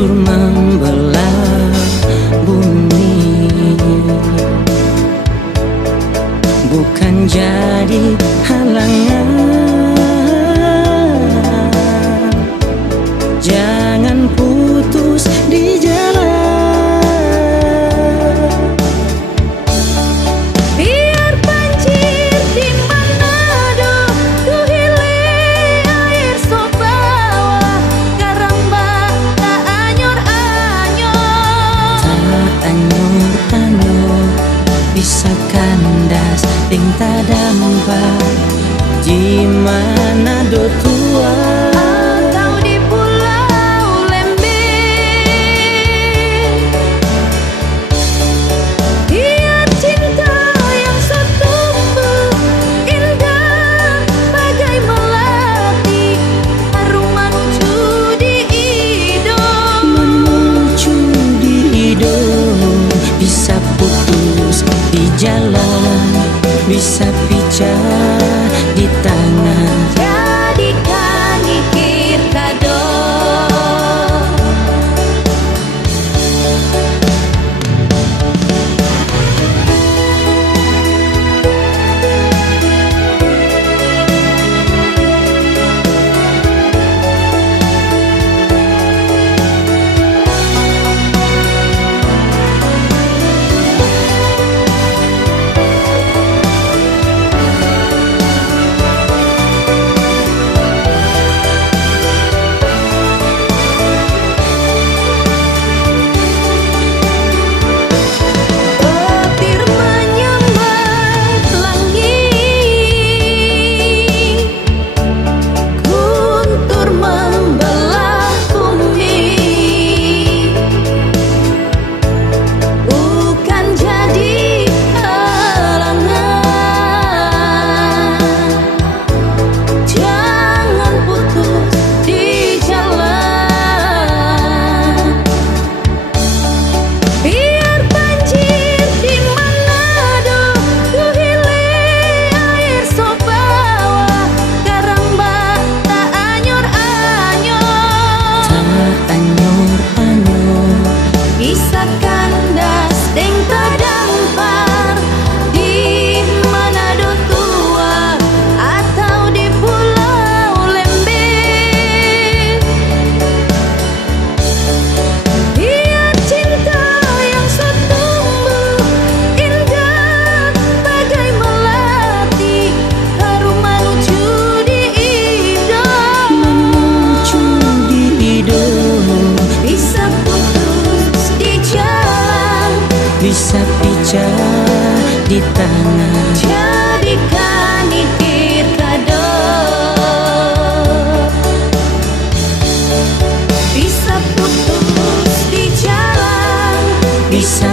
guntur membelah bumi, bukan jadi halangan. Jangan putus di jalan. Biar banjir di Manado, ku hilir air sobawa, karamba tak anyor-anyor. Tak anyor-anyor bisa kandas ting tak dampak di Manado tua. Bisa putus di jalan, bisa pecah di tangan. Jadikan ikir kado. Bisa pecah di tangan. Jadikan ikir kado. Bisa putus di jalan, bisa